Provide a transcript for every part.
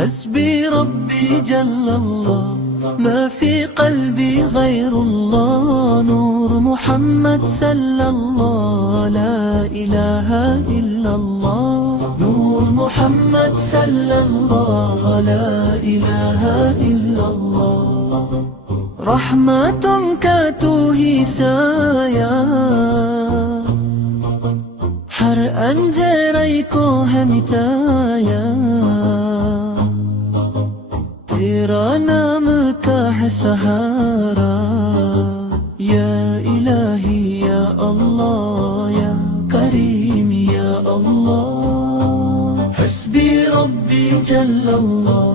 حسبي ربي جل الله، ما في قلبي غير الله. نور محمد صلى الله، لا إله إلا الله. نور محمد صلى الله، لا إله إلا الله. رحمة كاتوه سايا هر انجري کو همتایا. तेरा नाम का है सहारा, या इलाही या अल्लाह या करीम या अल्लाह. हस्बी रब्बी जल अल्लाह,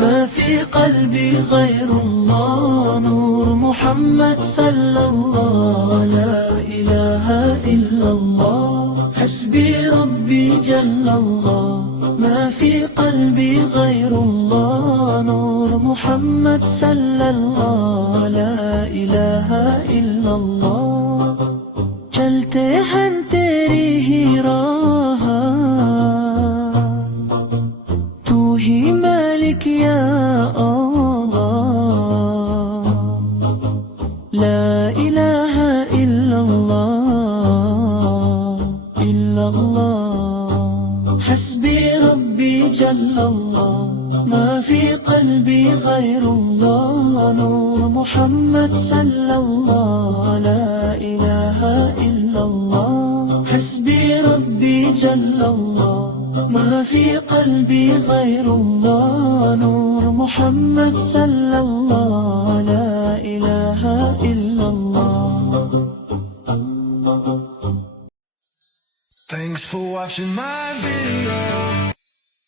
ما في قلبي غير الله. نور محمد صلى الله، لا إله إلا الله. حسبي ربي جل الله، ما في قلبي غير الله. نور محمد صلى الله، لا إله إلا الله. चलते हैं तेरी ही राह, तू ही मालिक या अल्लाह. لا إله إلا الله إلا الله. حسبي ربي جل الله، ما في قلبي غير الله. نور محمد صلى الله، لا إله إلا الله. حسبي ربي جل الله، ما في قلبي غير الله. نور محمد صلى الله، لا إله إلا الله. Thanks for watching my video.